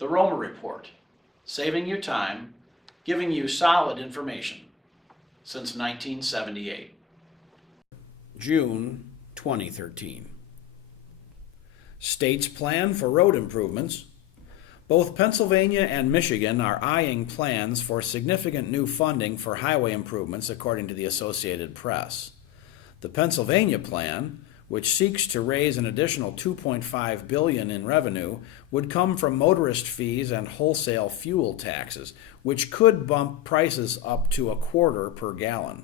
The Roemer Report, saving you time, giving you solid information since 1978. June 2013. State's plan for road improvements. Both Pennsylvania and Michigan are eyeing plans for significant new funding for highway improvements, according to the Associated Press. The Pennsylvania plan, which seeks to raise an additional $2.5 billion in revenue, would come from motorist fees and wholesale fuel taxes, which could bump prices up to $0.25 per gallon.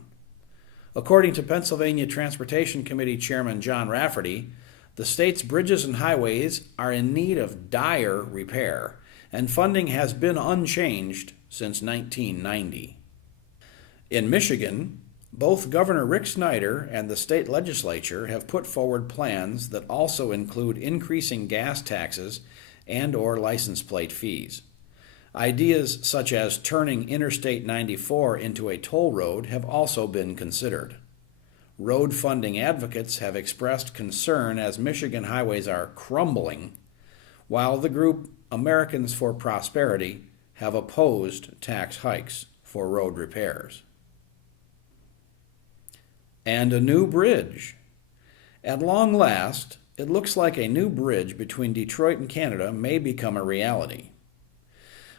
According to Pennsylvania Transportation Committee Chairman John Rafferty, the state's bridges and highways are in need of dire repair, and funding has been unchanged since 1990. In Michigan, both Governor Rick Snyder and the state legislature have put forward plans that also include increasing gas taxes and/or license plate fees. Ideas such as turning Interstate 94 into a toll road have also been considered. Road funding advocates have expressed concern as Michigan highways are crumbling, while the group Americans for Prosperity have opposed tax hikes for road repairs. And a new bridge. At long last, it looks like a new bridge between Detroit and Canada may become a reality.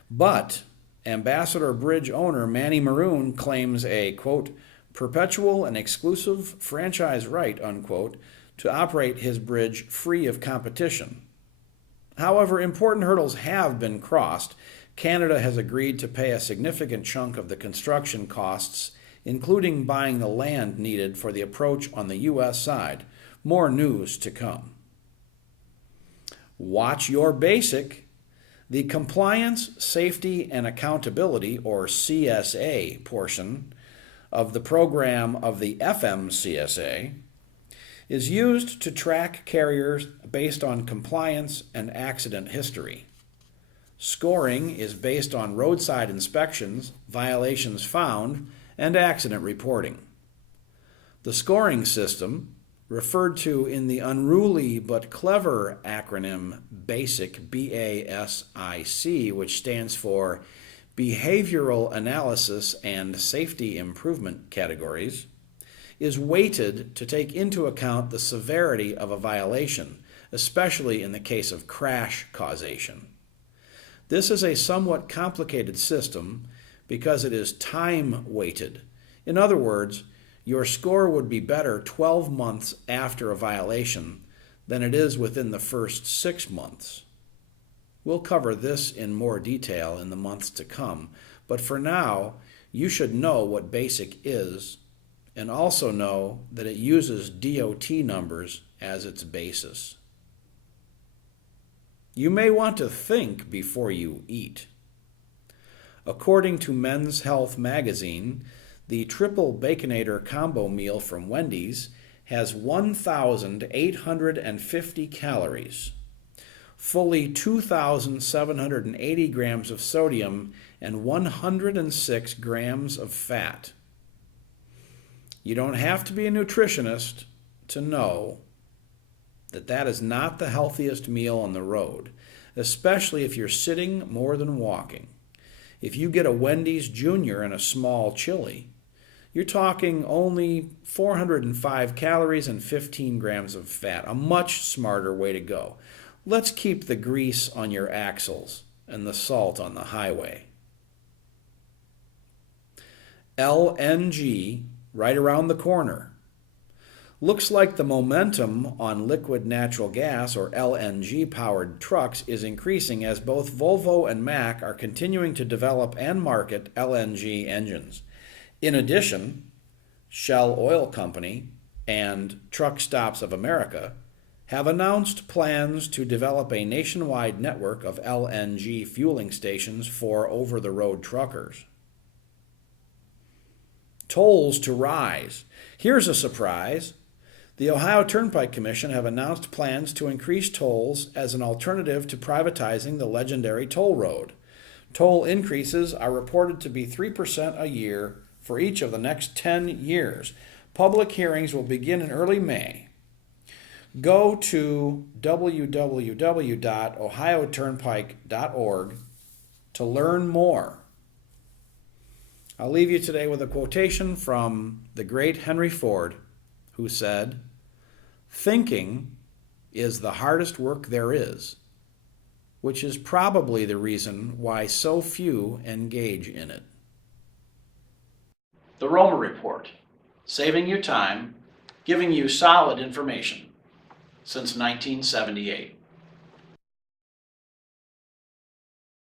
But Ambassador Bridge owner Manny Maroon claims a, quote, perpetual and exclusive franchise right, unquote, to operate his bridge free of competition. However, important hurdles have been crossed. Canada has agreed to pay a significant chunk of the construction costs, including buying the land needed for the approach on the U.S. side. More news to come. Watch your basic. The Compliance, Safety, and Accountability, or CSA, portion of the program of the FMCSA is used to track carriers based on compliance and accident history. Scoring is based on roadside inspections, violations found, and accident reporting. The scoring system, referred to in the unruly but clever acronym BASIC, B-A-S-I-C, which stands for Behavioral Analysis and Safety Improvement categories, is weighted to take into account the severity of a violation, especially in the case of crash causation. This is a somewhat complicated system because it is time-weighted. In other words, your score would be better 12 months after a violation than it is within the first 6 months. We'll cover this in more detail in the months to come, but for now, you should know what BASIC is and also know that it uses DOT numbers as its basis. You may want to think before you eat. According to Men's Health magazine, the Triple Baconator combo meal from Wendy's has 1,850 calories, fully 2,780 grams of sodium, and 106 grams of fat. You don't have to be a nutritionist to know that that is not the healthiest meal on the road, especially if you're sitting more than walking. If you get a Wendy's Junior and a small chili, you're talking only 405 calories and 15 grams of fat, a much smarter way to go. Let's keep the grease on your axles and the salt on the highway. LNG right around the corner. Looks like the momentum on liquid natural gas, or LNG-powered trucks, is increasing as both Volvo and Mack are continuing to develop and market LNG engines. In addition, Shell Oil Company and Truck Stops of America have announced plans to develop a nationwide network of LNG fueling stations for over-the-road truckers. Tolls to rise. Here's a surprise. The Ohio Turnpike Commission have announced plans to increase tolls as an alternative to privatizing the legendary toll road. Toll increases are reported to be 3% a year for each of the next 10 years. Public hearings will begin in early May. go to www.ohioturnpike.org to learn more. I'll leave you today with a quotation from the great Henry Ford, who said, "Thinking is the hardest work there is," which is probably the reason why so few engage in it. The Roemer Report, saving you time, giving you solid information since 1978.